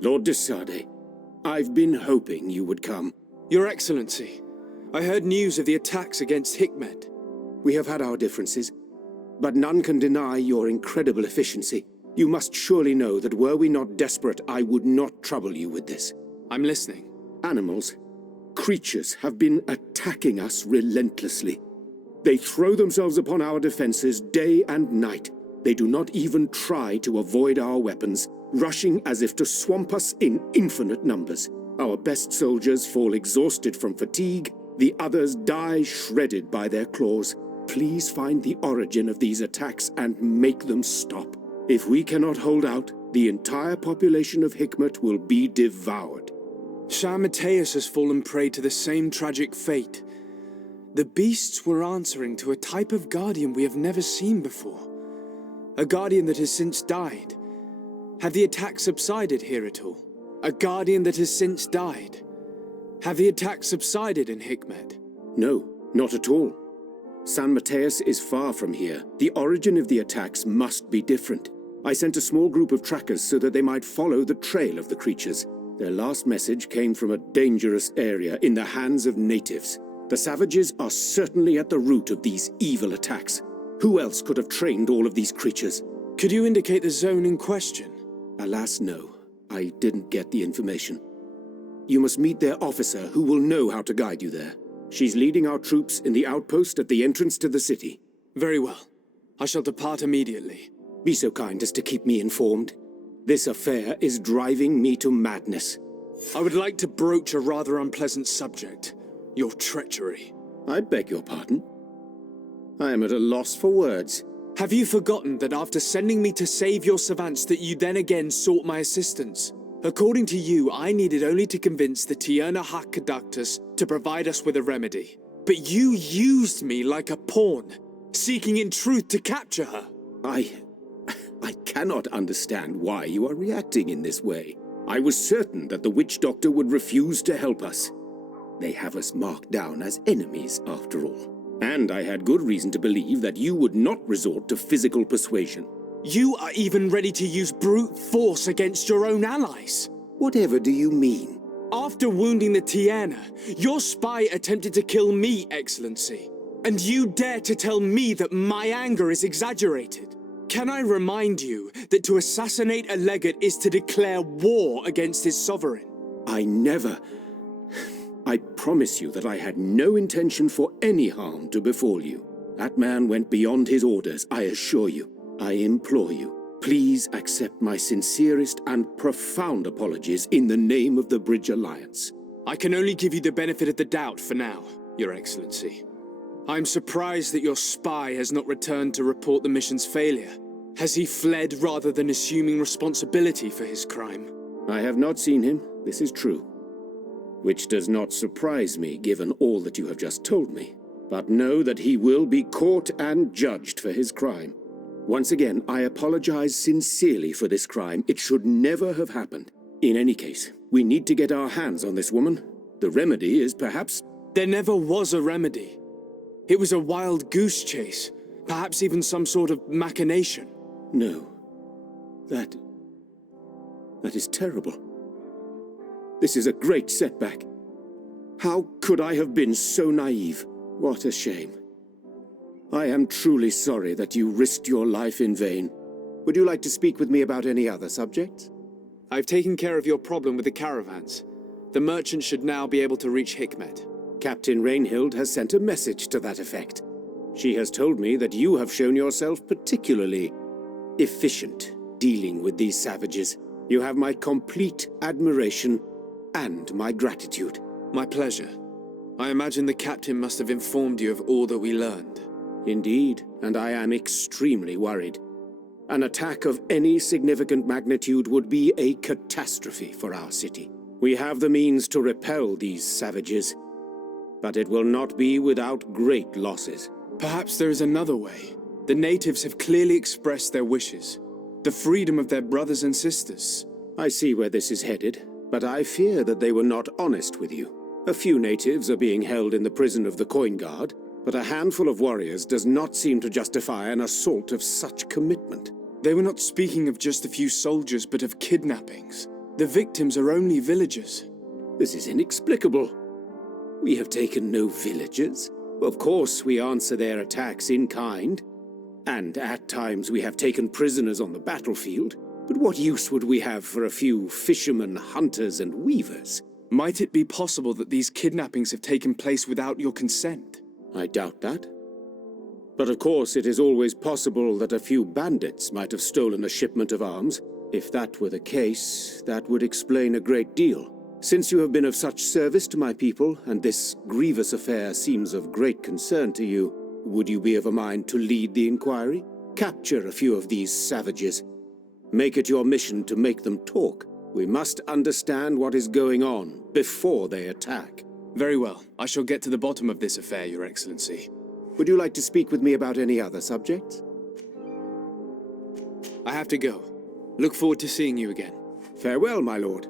Lord de Sade, I've been hoping you would come. Your Excellency, I heard news of the attacks against Hikmet. We have had our differences, but none can deny your incredible efficiency. You must surely know that were we not desperate, I would not trouble you with this. I'm listening. Animals, creatures have been attacking us relentlessly. They throw themselves upon our defenses day and night. They do not even try to avoid our weapons, rushing as if to swamp us in infinite numbers. Our best soldiers fall exhausted from fatigue, the others die shredded by their claws. Please find the origin of these attacks and make them stop. If we cannot hold out, the entire population of Hikmet will be devoured. Shah Mateus has fallen prey to the same tragic fate. The beasts were answering to a type of guardian we have never seen before. A guardian that has since died. Have the attacks subsided here at all? A guardian that has since died. Have the attacks subsided in Hikmet? No, not at all. San Mateus is far from here. The origin of the attacks must be different. I sent a small group of trackers so that they might follow the trail of the creatures. Their last message came from a dangerous area in the hands of natives. The savages are certainly at the root of these evil attacks. Who else could have trained all of these creatures? Could you indicate the zone in question? Alas, no. I didn't get the information. You must meet their officer, who will know how to guide you there. She's leading our troops in the outpost at the entrance to the city. Very well. I shall depart immediately. Be so kind as to keep me informed. This affair is driving me to madness. I would like to broach a rather unpleasant subject. Your treachery. I beg your pardon? I am at a loss for words. Have you forgotten that after sending me to save your savants that you then again sought my assistance? According to you, I needed only to convince the Tierna Conductors to provide us with a remedy. But you used me like a pawn, seeking in truth to capture her. I cannot understand why you are reacting in this way. I was certain that the witch doctor would refuse to help us. They have us marked down as enemies, after all. And I had good reason to believe that you would not resort to physical persuasion. You are even ready to use brute force against your own allies. Whatever do you mean? After wounding the Tierna, your spy attempted to kill me, Excellency. And you dare to tell me that my anger is exaggerated. Can I remind you that to assassinate a legate is to declare war against his sovereign? I promise you that I had no intention for any harm to befall you. That man went beyond his orders, I assure you. I implore you, please accept my sincerest and profound apologies in the name of the Bridge Alliance. I can only give you the benefit of the doubt for now, Your Excellency. I'm surprised that your spy has not returned to report the mission's failure. Has he fled rather than assuming responsibility for his crime? I have not seen him, this is true. Which does not surprise me, given all that you have just told me. But know that he will be caught and judged for his crime. Once again, I apologize sincerely for this crime. It should never have happened. In any case, we need to get our hands on this woman. The remedy is perhaps... There never was a remedy. It was a wild goose chase. Perhaps even some sort of machination. No. That is terrible. This is a great setback. How could I have been so naive? What a shame. I am truly sorry that you risked your life in vain. Would you like to speak with me about any other subjects? I've taken care of your problem with the caravans. The merchant should now be able to reach Hikmet. Captain Rainhild has sent a message to that effect. She has told me that you have shown yourself particularly efficient dealing with these savages. You have my complete admiration and my gratitude. My pleasure. I imagine the captain must have informed you of all that we learned. Indeed, and I am extremely worried. An attack of any significant magnitude would be a catastrophe for our city. We have the means to repel these savages, but it will not be without great losses. Perhaps there is another way. The natives have clearly expressed their wishes. The freedom of their brothers and sisters. I see where this is headed, but I fear that they were not honest with you. A few natives are being held in the prison of the Coin Guard, but a handful of warriors does not seem to justify an assault of such commitment. They were not speaking of just a few soldiers, but of kidnappings. The victims are only villagers. This is inexplicable. We have taken no villagers. Of course, we answer their attacks in kind, and at times we have taken prisoners on the battlefield. But what use would we have for a few fishermen, hunters, and weavers? Might it be possible that these kidnappings have taken place without your consent? I doubt that. But of course, it is always possible that a few bandits might have stolen a shipment of arms. If that were the case, that would explain a great deal. Since you have been of such service to my people, and this grievous affair seems of great concern to you, would you be of a mind to lead the inquiry? Capture a few of these savages. Make it your mission to make them talk. We must understand what is going on before they attack. Very well. I shall get to the bottom of this affair, Your Excellency. Would you like to speak with me about any other subjects? I have to go. Look forward to seeing you again. Farewell, my lord.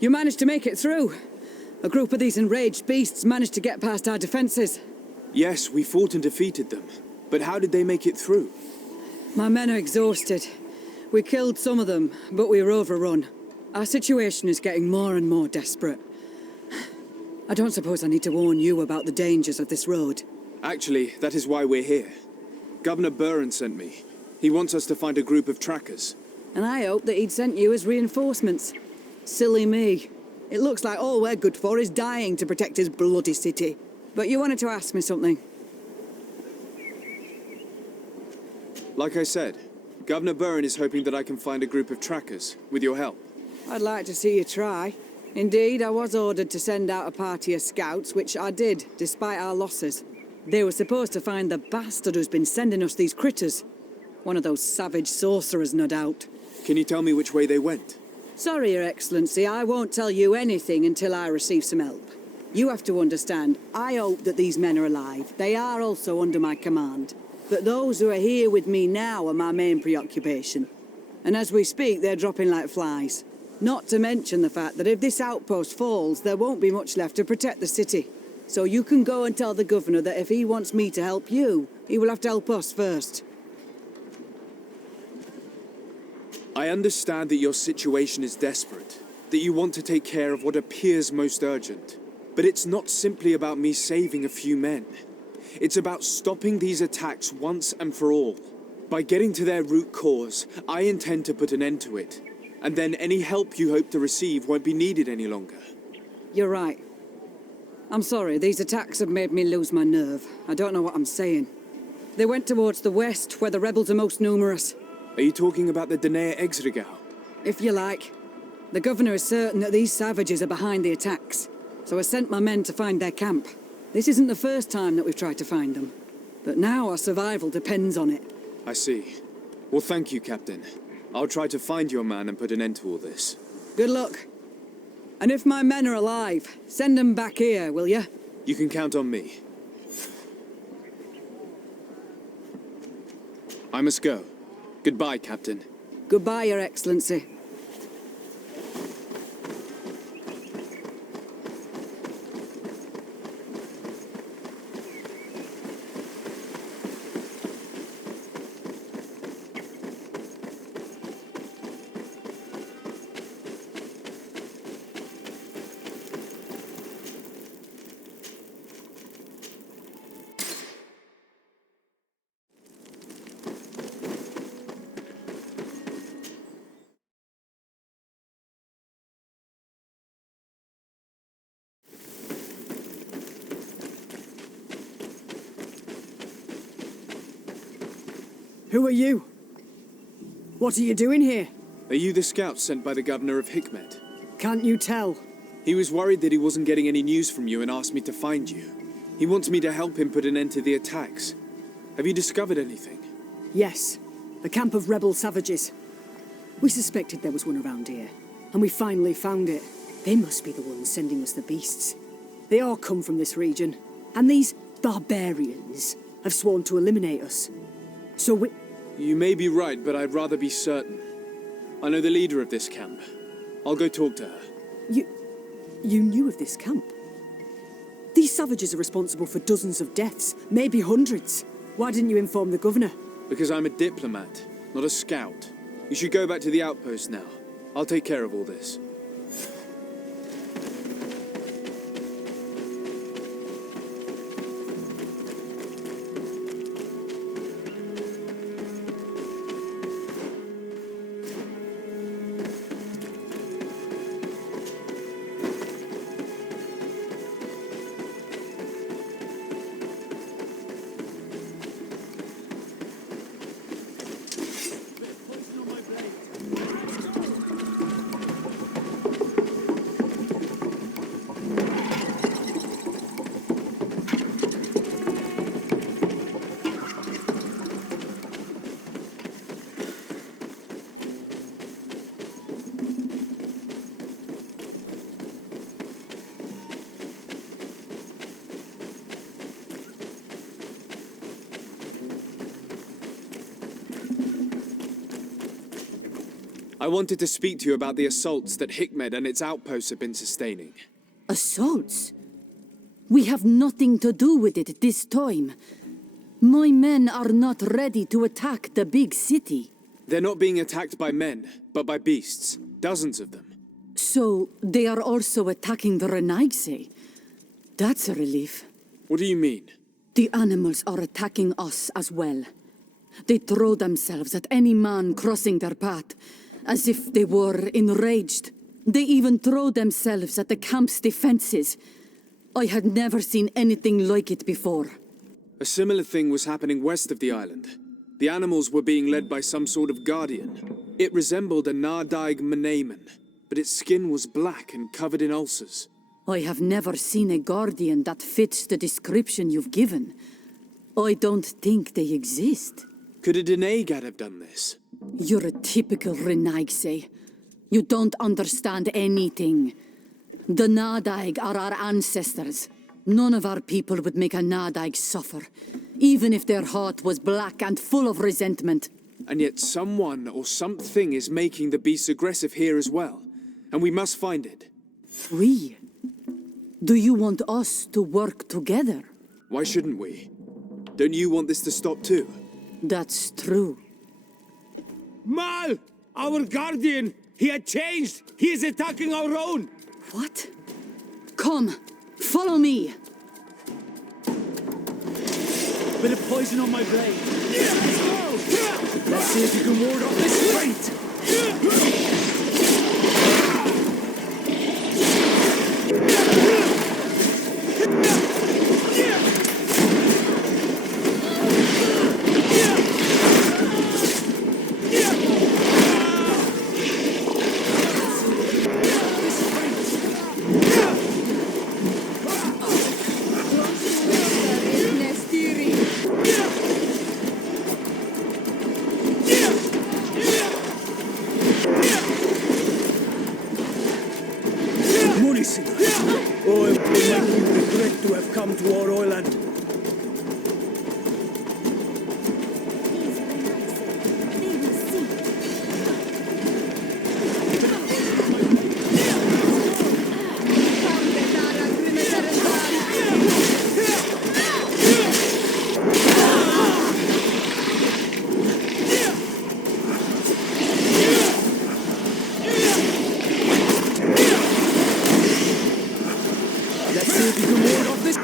You managed to make it through. A group of these enraged beasts managed to get past our defenses. Yes, we fought and defeated them. But how did they make it through? My men are exhausted. We killed some of them, but we were overrun. Our situation is getting more and more desperate. I don't suppose I need to warn you about the dangers of this road. Actually, that is why we're here. Governor Buren sent me. He wants us to find a group of trackers. And I hoped that he'd sent you as reinforcements. Silly me. It looks like all we're good for is dying to protect his bloody city. But you wanted to ask me something. Like I said, Governor Buren is hoping that I can find a group of trackers, with your help. I'd like to see you try. Indeed, I was ordered to send out a party of scouts, which I did, despite our losses. They were supposed to find the bastard who's been sending us these critters. One of those savage sorcerers, no doubt. Can you tell me which way they went? Sorry, Your Excellency, I won't tell you anything until I receive some help. You have to understand, I hope that these men are alive. They are also under my command. But those who are here with me now are my main preoccupation. And as we speak, they're dropping like flies. Not to mention the fact that if this outpost falls, there won't be much left to protect the city. So you can go and tell the governor that if he wants me to help you, he will have to help us first. I understand that your situation is desperate, that you want to take care of what appears most urgent. But it's not simply about me saving a few men. It's about stopping these attacks once and for all. By getting to their root cause, I intend to put an end to it. And then any help you hope to receive won't be needed any longer. You're right. I'm sorry, these attacks have made me lose my nerve. I don't know what I'm saying. They went towards the west, where the rebels are most numerous. Are you talking about the Danae Exregau? If you like. The governor is certain that these savages are behind the attacks, so I sent my men to find their camp. This isn't the first time that we've tried to find them, but now our survival depends on it. I see. Well, thank you, Captain. I'll try to find your man and put an end to all this. Good luck. And if my men are alive, send them back here, will you? You can count on me. I must go. Goodbye, Captain. Goodbye, Your Excellency. Who are you? What are you doing here? Are you the scout sent by the governor of Hikmet? Can't you tell? He was worried that he wasn't getting any news from you and asked me to find you. He wants me to help him put an end to the attacks. Have you discovered anything? Yes, a camp of rebel savages. We suspected there was one around here, and we finally found it. They must be the ones sending us the beasts. They all come from this region, and these barbarians have sworn to eliminate us. So we... You may be right, but I'd rather be certain. I know the leader of this camp. I'll go talk to her. You knew of this camp? These savages are responsible for dozens of deaths, maybe hundreds. Why didn't you inform the governor? Because I'm a diplomat, not a scout. You should go back to the outpost now. I'll take care of all this. I wanted to speak to you about the assaults that Hikmet and its outposts have been sustaining. Assaults? We have nothing to do with it this time. My men are not ready to attack the big city. They're not being attacked by men, but by beasts. Dozens of them. So, they are also attacking the Renaigse. That's a relief. What do you mean? The animals are attacking us as well. They throw themselves at any man crossing their path, as if they were enraged. They even throw themselves at the camp's defenses. I had never seen anything like it before. A similar thing was happening west of the island. The animals were being led by some sort of guardian. It resembled a Nardaig Menamen, but its skin was black and covered in ulcers. I have never seen a guardian that fits the description you've given. I don't think they exist. Could a Denaigad have done this? You're a typical Renaigse. You don't understand anything. The Nadaig are our ancestors. None of our people would make a Nadaig suffer, even if their heart was black and full of resentment. And yet someone or something is making the beasts aggressive here as well. and we must find it. We? Do you want us to work together? Why shouldn't we? Don't you want this to stop too? That's true. Mal! Our guardian! He had changed! He is attacking our own! What? Come, follow me. Bit of poison on my blade. Let's go! Let's see if you can ward off this fate! Oh, it will make you regret to have come to our island. Let's see if you can ward off this.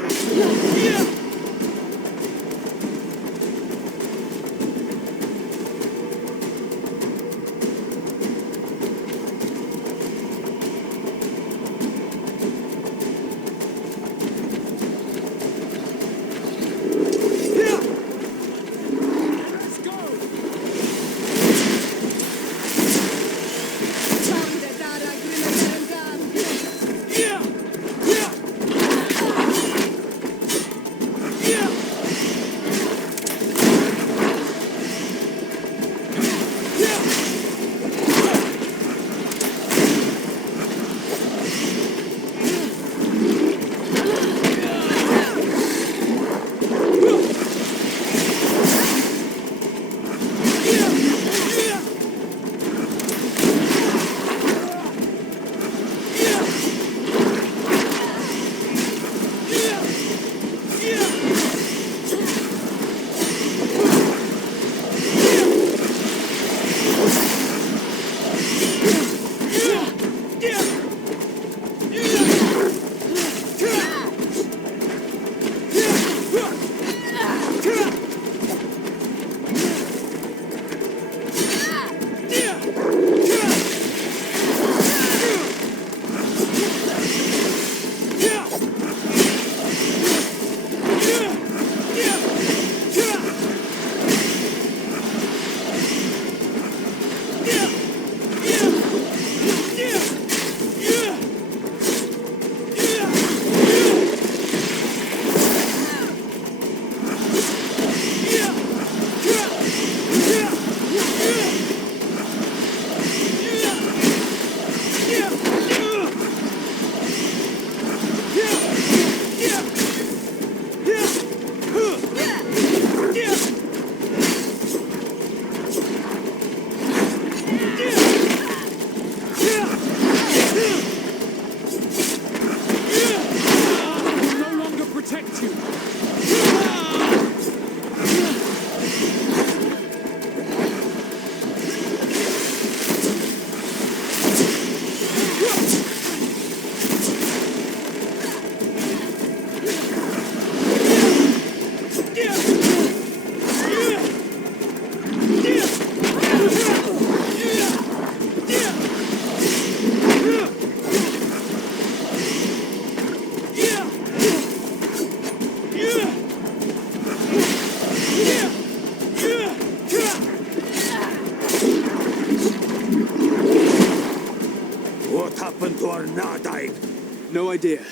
No idea.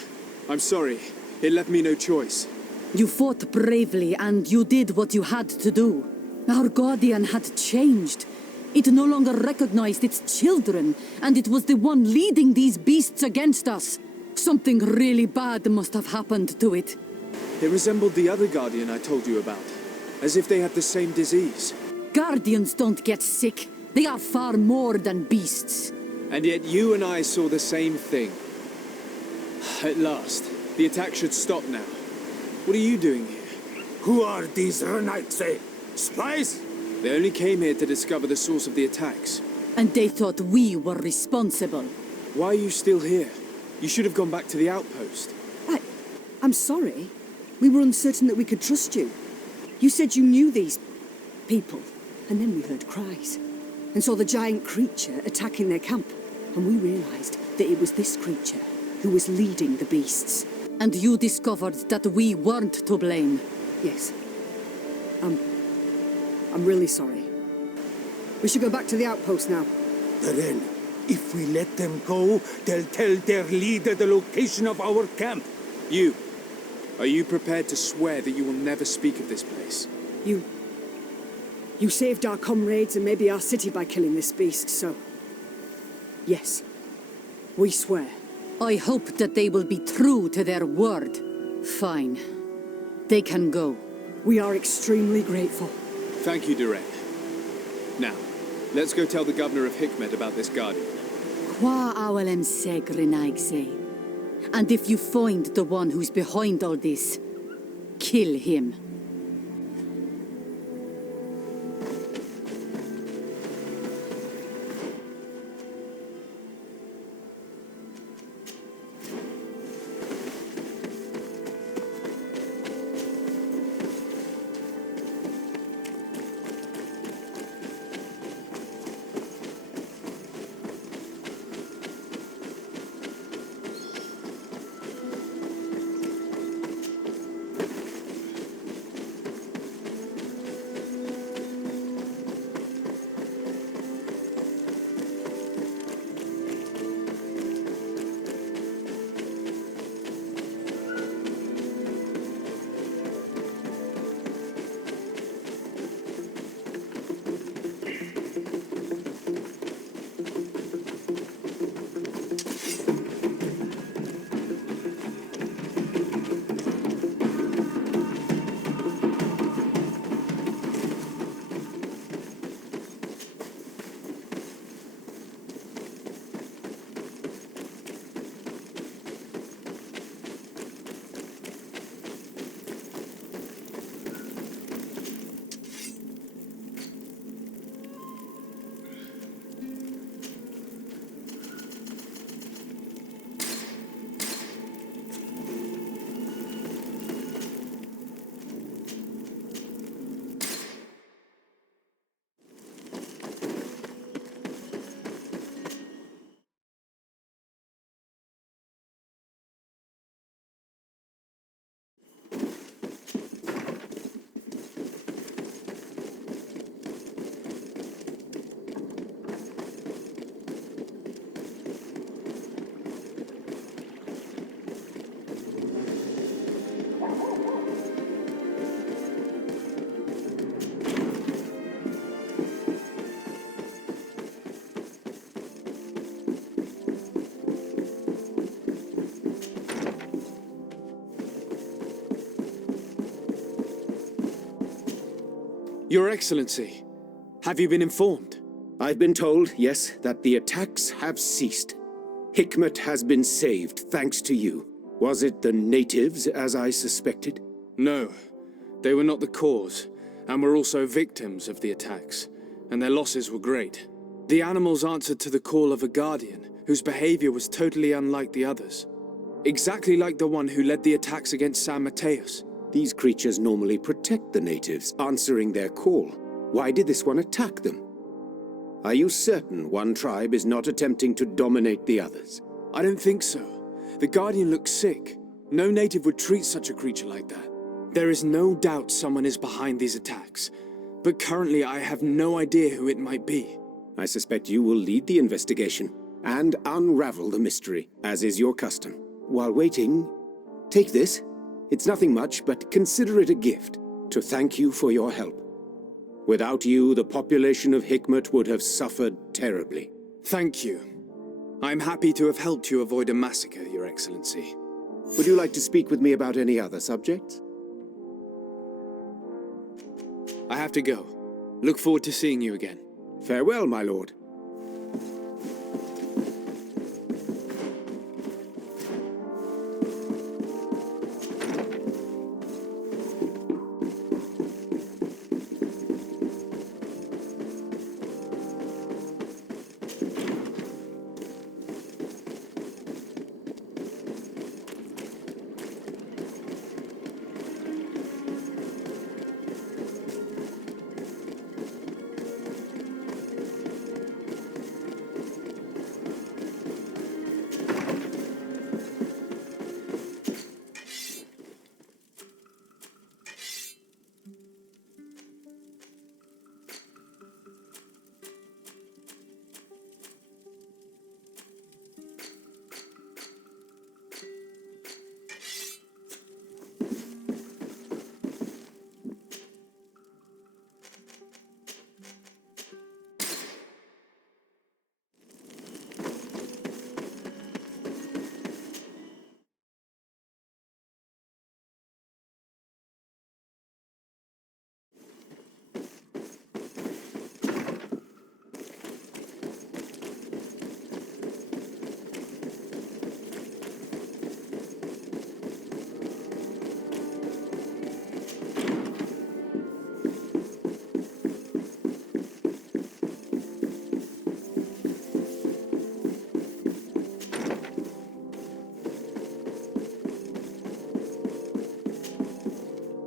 I'm sorry. It left me no choice. You fought bravely and you did what you had to do. Our guardian had changed. It no longer recognized its children, and it was the one leading these beasts against us. Something really bad must have happened to it. It resembled the other guardian I told you about, as if they had the same disease. Guardians don't get sick. They are far more than beasts. And yet you and I saw the same thing. At last, the attack should stop now. What are you doing here? Who are these relentless? Spies? They only came here to discover the source of the attacks. And they thought we were responsible. Why are you still here? You should have gone back to the outpost. I'm sorry. We were uncertain that we could trust you. You said you knew these people, and then we heard cries, and saw the giant creature attacking their camp, and we realized that it was this creature who was leading the beasts. And you discovered that we weren't to blame. Yes. I'm really sorry. We should go back to the outpost now. Then, if we let them go, they'll tell their leader the location of our camp. Are you prepared to swear that you will never speak of this place? You saved our comrades and maybe our city by killing this beast, so... Yes. We swear. I hope that they will be true to their word. Fine. They can go. We are extremely grateful. Thank you, Duran. Now, let's go tell the governor of Hikmet about this guardian. Qua awalem seg renaigse. And if you find the one who's behind all this, kill him. Your Excellency, have you been informed? I've been told, yes, that the attacks have ceased. Hikmet has been saved, thanks to you. Was it the natives, as I suspected? No, they were not the cause, and were also victims of the attacks, and their losses were great. The animals answered to the call of a guardian, whose behavior was totally unlike the others. Exactly like the one who led the attacks against San Mateus. These creatures normally protect the natives, answering their call. Why did this one attack them? Are you certain one tribe is not attempting to dominate the others? I don't think so. The Guardian looks sick. No native would treat such a creature like that. There is no doubt someone is behind these attacks, but currently I have no idea who it might be. I suspect you will lead the investigation and unravel the mystery, as is your custom. While waiting, take this. It's nothing much, but consider it a gift to thank you for your help. Without you, the population of Hikmet would have suffered terribly. Thank you. I'm happy to have helped you avoid a massacre, Your Excellency. Would you like to speak with me about any other subjects? I have to go. Look forward to seeing you again. Farewell, my lord.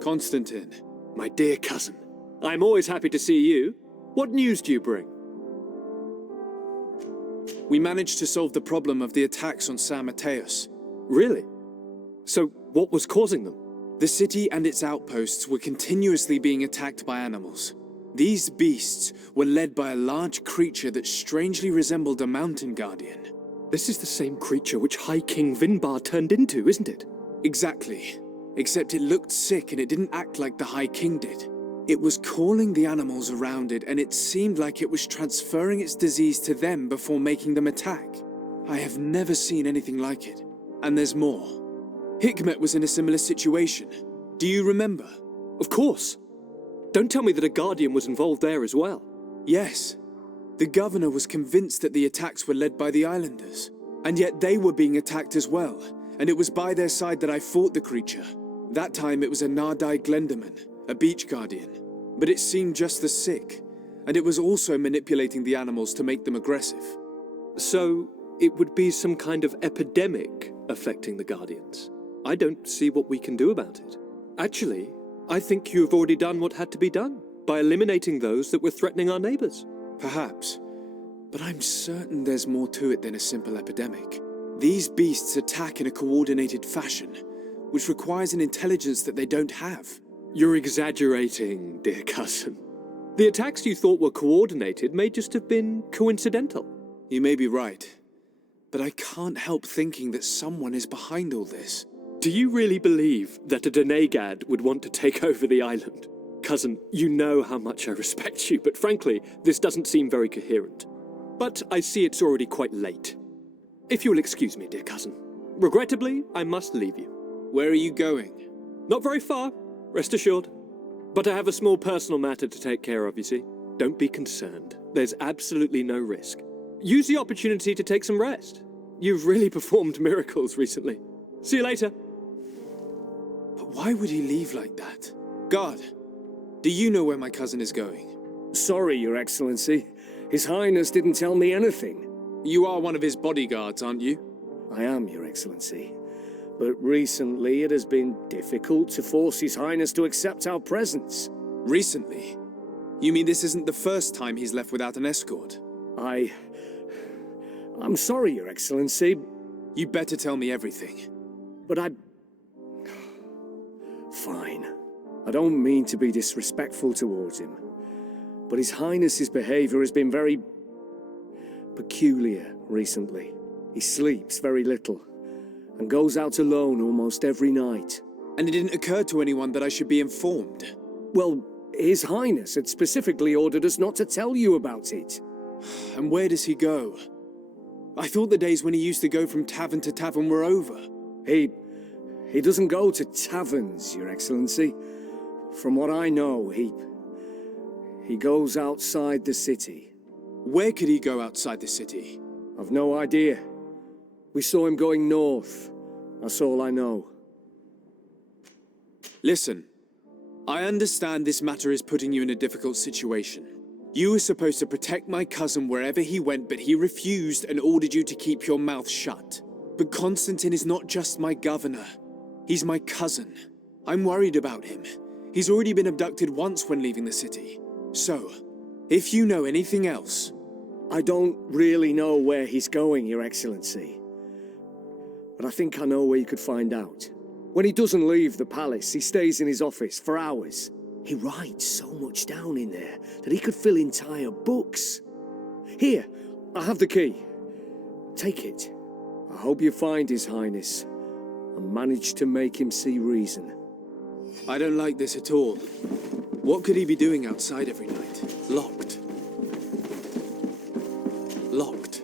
Constantin. My dear cousin, I'm always happy to see you. What news do you bring? We managed to solve the problem of the attacks on San Mateus. Really? So, what was causing them? The city and its outposts were continuously being attacked by animals. These beasts were led by a large creature that strangely resembled a mountain guardian. This is the same creature which High King Vinbar turned into, isn't it? Exactly. Except it looked sick and it didn't act like the High King did. It was calling the animals around it, and it seemed like it was transferring its disease to them before making them attack. I have never seen anything like it. And there's more. Hikmet was in a similar situation. Do you remember? Of course. Don't tell me that a guardian was involved there as well. Yes. The governor was convinced that the attacks were led by the islanders. And yet they were being attacked as well. And it was by their side that I fought the creature. That time it was a Nardai Glenderman, a beach guardian. But it seemed just as sick. And it was also manipulating the animals to make them aggressive. So, it would be some kind of epidemic affecting the guardians. I don't see what we can do about it. Actually, I think you have already done what had to be done, by eliminating those that were threatening our neighbors. Perhaps. But I'm certain there's more to it than a simple epidemic. These beasts attack in a coordinated fashion, which requires an intelligence that they don't have. You're exaggerating, dear cousin. The attacks you thought were coordinated may just have been coincidental. You may be right, but I can't help thinking that someone is behind all this. Do you really believe that a Denegad would want to take over the island? Cousin, you know how much I respect you, but frankly, this doesn't seem very coherent. But I see it's already quite late. If you will excuse me, dear cousin. Regrettably, I must leave you. Where are you going? Not very far, rest assured. But I have a small personal matter to take care of, you see. Don't be concerned. There's absolutely no risk. Use the opportunity to take some rest. You've really performed miracles recently. See you later. But why would he leave like that? Guard, do you know where my cousin is going? Sorry, Your Excellency. His Highness didn't tell me anything. You are one of his bodyguards, aren't you? I am, Your Excellency. But recently it has been difficult to force His Highness to accept our presence. Recently? You mean this isn't the first time he's left without an escort? I'm sorry, Your Excellency. You better tell me everything. But Fine. I don't mean to be disrespectful towards him. But His Highness's behavior has been very peculiar recently. He sleeps very little and goes out alone almost every night. And it didn't occur to anyone that I should be informed? Well, His Highness had specifically ordered us not to tell you about it. And where does he go? I thought the days when he used to go from tavern to tavern were over. He doesn't go to taverns, Your Excellency. From what I know, he goes outside the city. Where could he go outside the city? I've no idea. We saw him going north. That's all I know. Listen, I understand this matter is putting you in a difficult situation. You were supposed to protect my cousin wherever he went, but he refused and ordered you to keep your mouth shut. But Constantin is not just my governor. He's my cousin. I'm worried about him. He's already been abducted once when leaving the city. So, if you know anything else... I don't really know where he's going, Your Excellency. But I think I know where you could find out. When he doesn't leave the palace, he stays in his office for hours. He writes so much down in there that he could fill entire books. Here, I have the key. Take it. I hope you find His Highness and manage to make him see reason. I don't like this at all. What could he be doing outside every night? Locked. Locked.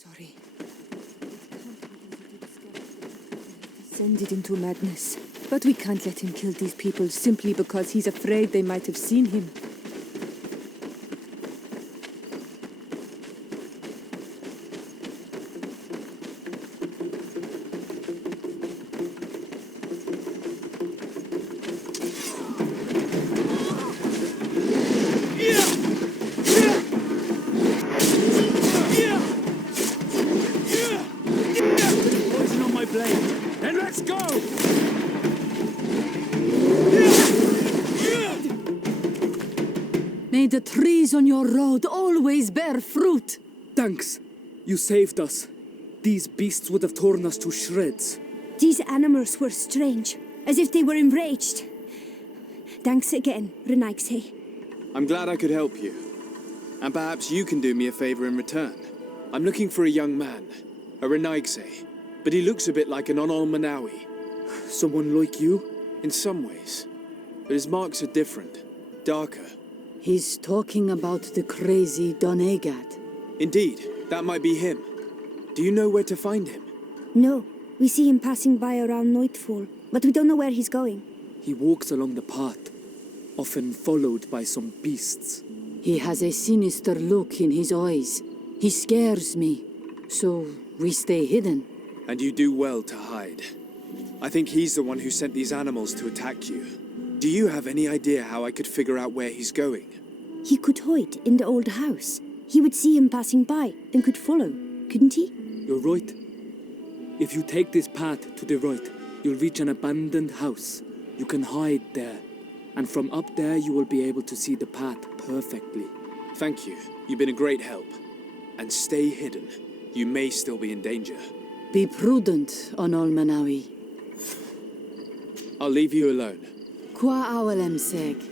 Sorry. Descended into madness. But we can't let him kill these people simply because he's afraid they might have seen him. Poison on my blade. And let's go! May the trees on your road always bear fruit. Thanks. You saved us. These beasts would have torn us to shreds. These animals were strange, as if they were enraged. Thanks again, Renaigse. I'm glad I could help you. And perhaps you can do me a favor in return. I'm looking for a young man, a Renaigse, but he looks a bit like an Onol Manawi. Someone like you? In some ways. But his marks are different, darker. He's talking about the crazy Donegad. Indeed, that might be him. Do you know where to find him? No, we see him passing by around nightfall, but we don't know where he's going. He walks along the path, often followed by some beasts. He has a sinister look in his eyes. He scares me, so we stay hidden. And you do well to hide. I think he's the one who sent these animals to attack you. Do you have any idea how I could figure out where he's going? He could hide in the old house. He would see him passing by and could follow, couldn't he? You're right. If you take this path to the right, you'll reach an abandoned house. You can hide there. And from up there, you will be able to see the path perfectly. Thank you. You've been a great help. And stay hidden. You may still be in danger. Be prudent, Onol Manawi. I'll leave you alone. Qua awalem seg.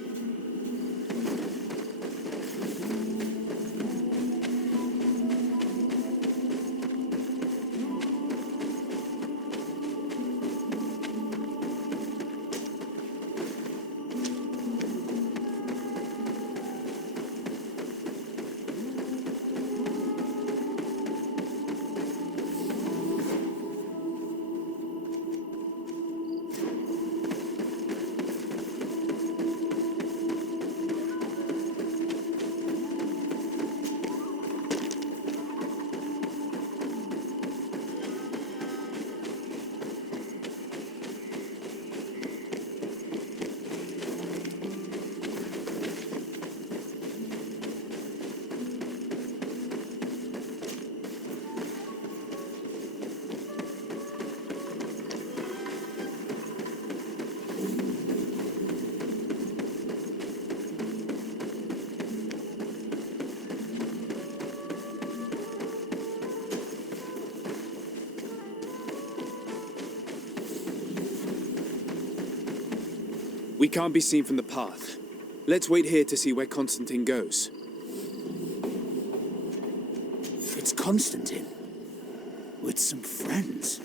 We can't be seen from the path. Let's wait here to see where Constantin goes. It's Constantin. With some friends.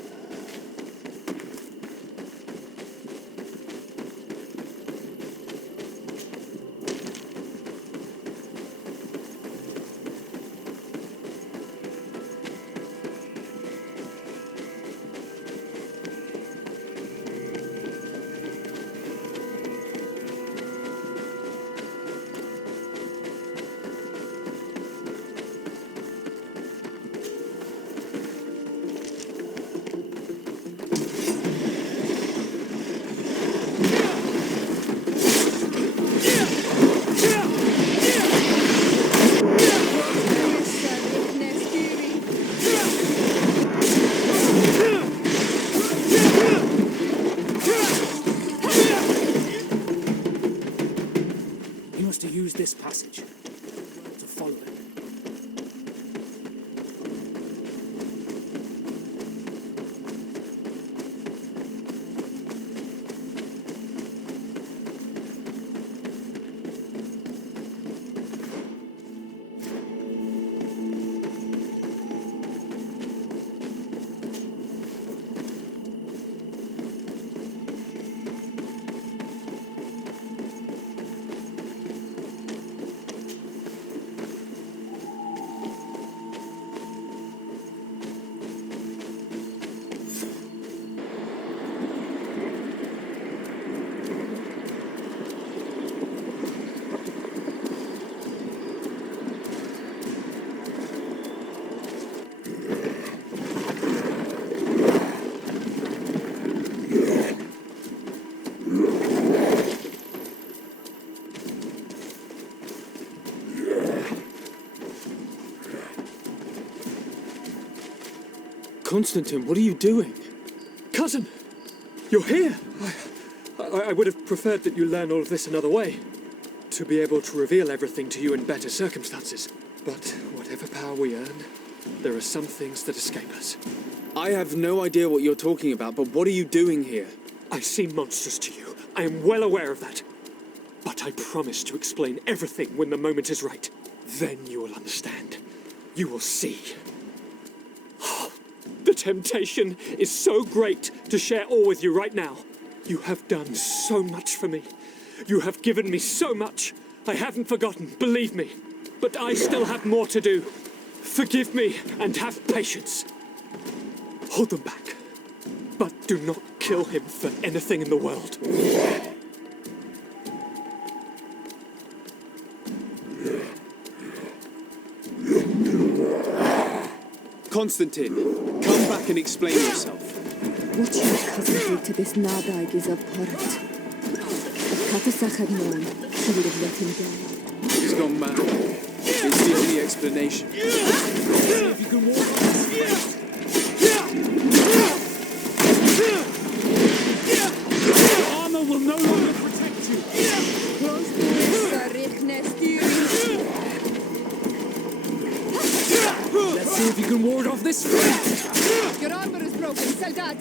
Constantin, what are you doing? Cousin! You're here! I would have preferred that you learn all of this another way. To be able to reveal everything to you in better circumstances. But whatever power we earn, there are some things that escape us. I have no idea what you're talking about, but what are you doing here? I seem monstrous to you. I am well aware of that. But I promise to explain everything when the moment is right. Then you will understand. You will see. The temptation is so great to share all with you right now. You have done so much for me. You have given me so much. I haven't forgotten, believe me. But I still have more to do. Forgive me and have patience. Hold them back. But do not kill him for anything in the world. Constantin, come back and explain yourself. What your cousin did to this Nadag is abhorrent. If Katasach had known, he would have let him die. He's gone mad. It's the only explanation. See if you can walk on this. Your armor will no longer protect you. Let's see if you can ward off this fight. Your armor is broken, Soldat!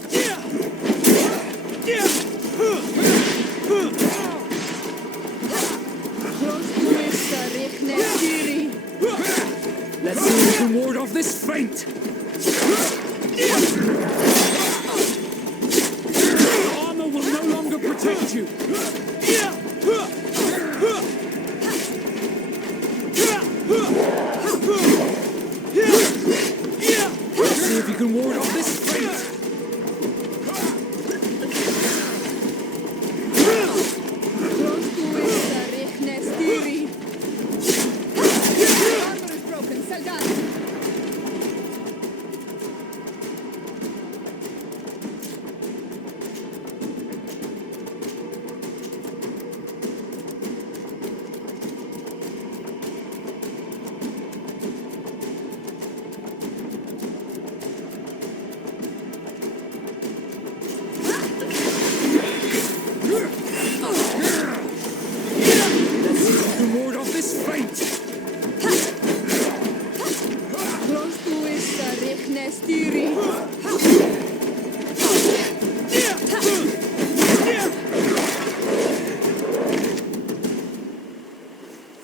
Let's see if you can ward off this feint. Your armor will no longer protect you. Let's see if you can ward off this feint.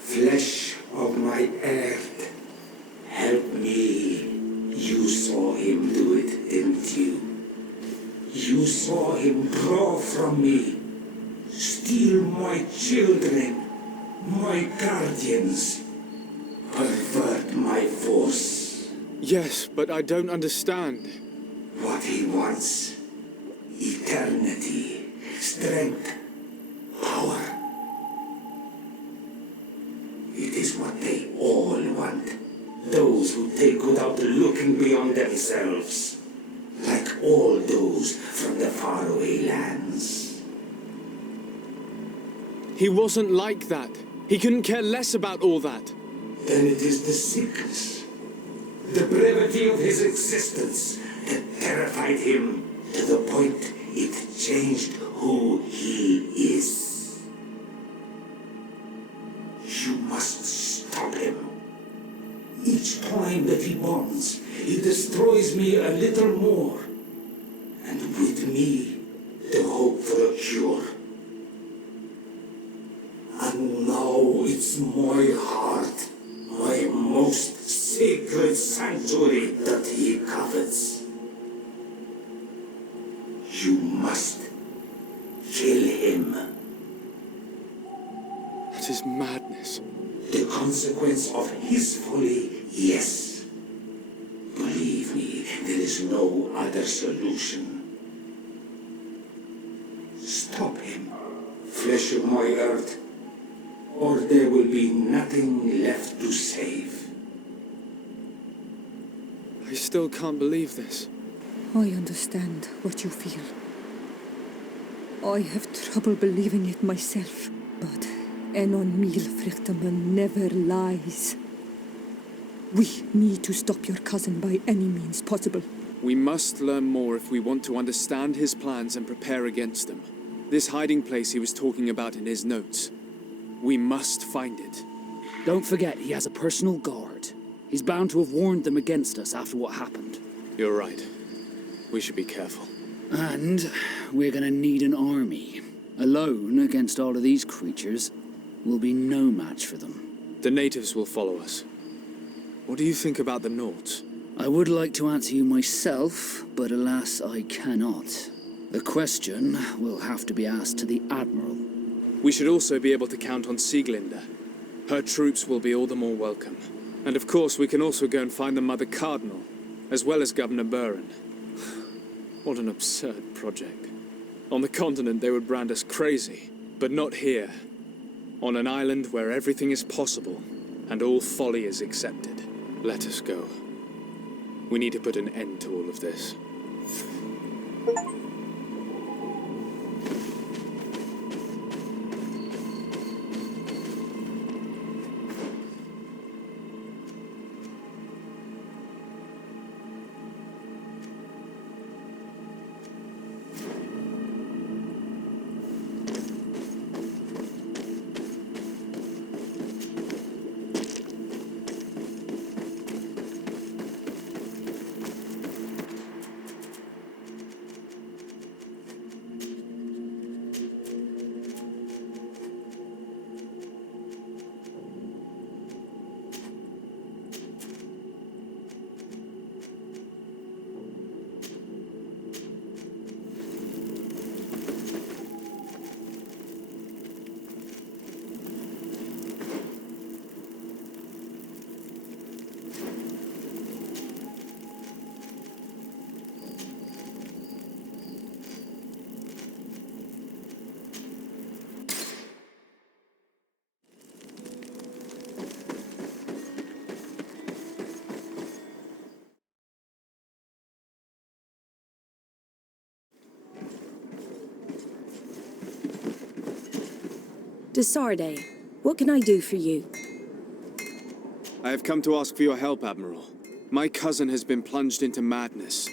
Flesh of my earth, help me. You saw him do it, didn't you? You saw him draw from me, steal my children, my guardians, pervert my force. Yes, but I don't understand. What he wants, eternity, strength, power. It is what they all want. Those who take without looking beyond themselves. Like all those from the faraway lands. He wasn't like that. He couldn't care less about all that. Then it is the sickness, the brevity of his existence that terrified him to the point it changed who he is. You must stop him. Each time that he bonds, he destroys me a little more. And with me, the hope for a cure. And now it's my heart, my most sacred sanctuary that he covets. You must kill him. That is madness. The consequence of his folly, yes. Believe me, there is no other solution. Stop him, flesh of my earth, or there will be nothing left to save. I still can't believe this. I understand what you feel. I have trouble believing it myself, but Enon Milfrichteman never lies. We need to stop your cousin by any means possible. We must learn more if we want to understand his plans and prepare against them. This hiding place he was talking about in his notes. We must find it. Don't forget, he has a personal guard. He's bound to have warned them against us after what happened. You're right. We should be careful. And we're gonna need an army. Alone against all of these creatures, we'll be no match for them. The natives will follow us. What do you think about the Nords? I would like to answer you myself, but alas, I cannot. The question will have to be asked to the Admiral. We should also be able to count on Sieglinde. Her troops will be all the more welcome. And of course, we can also go and find the Mother Cardinal, as well as Governor Buren. What an absurd project. On the continent, they would brand us crazy, but not here. On an island where everything is possible, and all folly is accepted. Let us go. We need to put an end to all of this. Desarde, what can I do for you? I have come to ask for your help, Admiral. My cousin has been plunged into madness,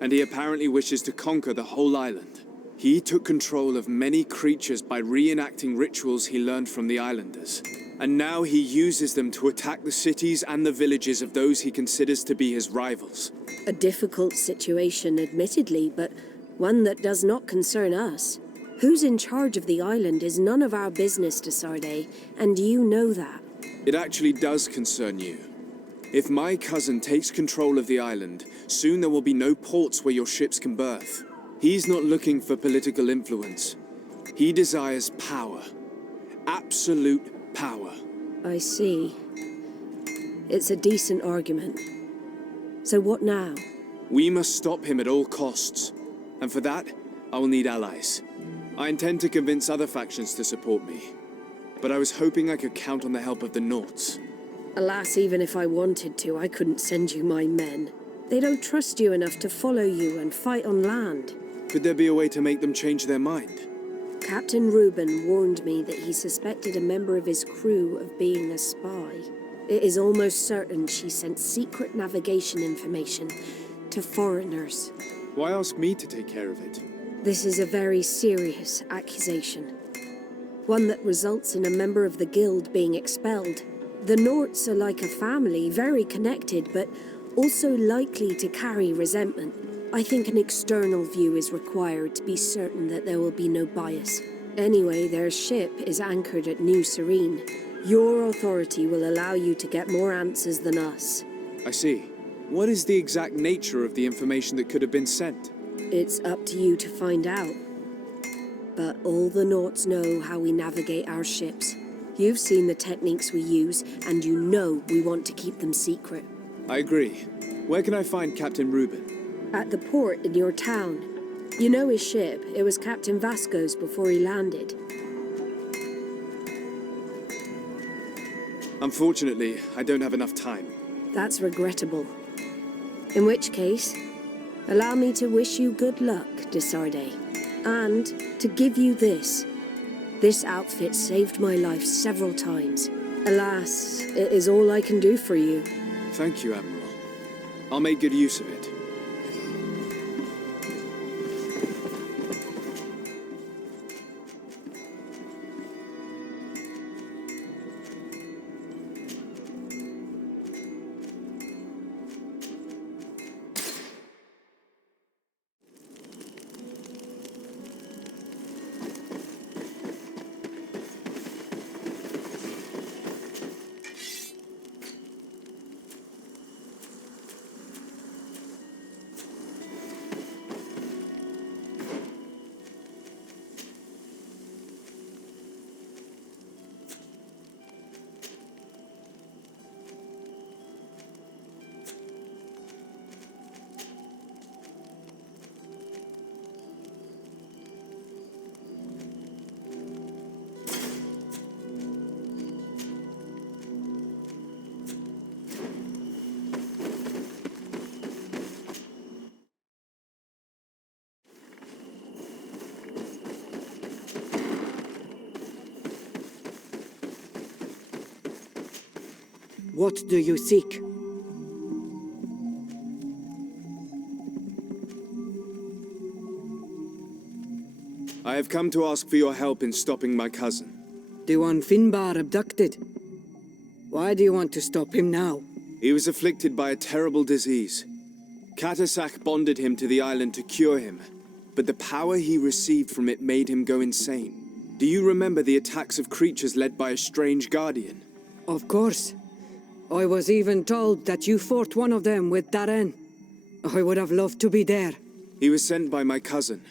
and he apparently wishes to conquer the whole island. He took control of many creatures by reenacting rituals he learned from the islanders. And now he uses them to attack the cities and the villages of those he considers to be his rivals. A difficult situation, admittedly, but one that does not concern us. Who's in charge of the island is none of our business, Desarde, and you know that. It actually does concern you. If my cousin takes control of the island, soon there will be no ports where your ships can berth. He's not looking for political influence. He desires power. Absolute power. I see. It's a decent argument. So what now? We must stop him at all costs. And for that, I will need allies. I intend to convince other factions to support me. But I was hoping I could count on the help of the Nords. Alas, even if I wanted to, I couldn't send you my men. They don't trust you enough to follow you and fight on land. Could there be a way to make them change their mind? Captain Reuben warned me that he suspected a member of his crew of being a spy. It is almost certain she sent secret navigation information to foreigners. Why ask me to take care of it? This is a very serious accusation. One that results in a member of the guild being expelled. The Norts are like a family, very connected, but also likely to carry resentment. I think an external view is required to be certain that there will be no bias. Anyway, their ship is anchored at New Serene. Your authority will allow you to get more answers than us. I see. What is the exact nature of the information that could have been sent? It's up to you to find out. But all the Norts know how we navigate our ships. You've seen the techniques we use, and you know we want to keep them secret. I agree. Where can I find Captain Reuben? At the port in your town. You know his ship. It was Captain Vasco's before he landed. Unfortunately, I don't have enough time. That's regrettable. In which case, allow me to wish you good luck, Desarde. And to give you this. This outfit saved my life several times. Alas, it is all I can do for you. Thank you, Admiral. I'll make good use of it. What do you seek? I have come to ask for your help in stopping my cousin. The one Finbar abducted. Why do you want to stop him now? He was afflicted by a terrible disease. Katasak bonded him to the island to cure him, but the power he received from it made him go insane. Do you remember the attacks of creatures led by a strange guardian? Of course. I was even told that you fought one of them with Darren. I would have loved to be there. He was sent by my cousin.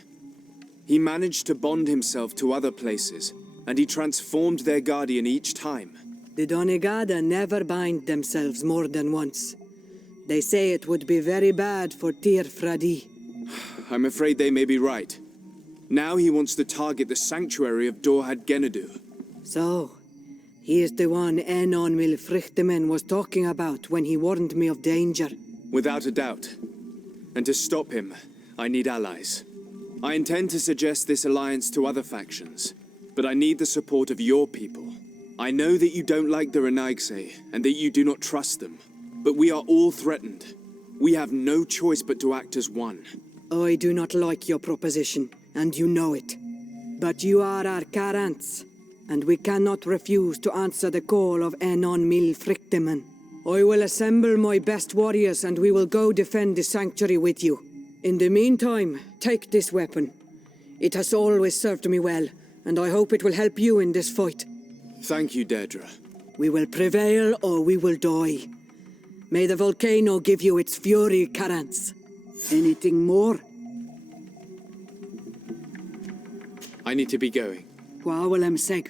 He managed to bond himself to other places, and he transformed their guardian each time. The Donegada never bind themselves more than once. They say it would be very bad for Tir Fradi. I'm afraid they may be right. Now he wants to target the sanctuary of Dorhad Genadu. So, he is the one Enon Milfrichtemen was talking about when he warned me of danger. Without a doubt. And to stop him, I need allies. I intend to suggest this alliance to other factions, but I need the support of your people. I know that you don't like the Renaigse, and that you do not trust them, but we are all threatened. We have no choice but to act as one. I do not like your proposition, and you know it. But you are our Karants, and we cannot refuse to answer the call of Enon Milfrichtemen. I will assemble my best warriors, and we will go defend the sanctuary with you. In the meantime, take this weapon. It has always served me well, and I hope it will help you in this fight. Thank you, Deirdre. We will prevail or we will die. May the volcano give you its fury, Karants. Anything more? I need to be going. Wa seg.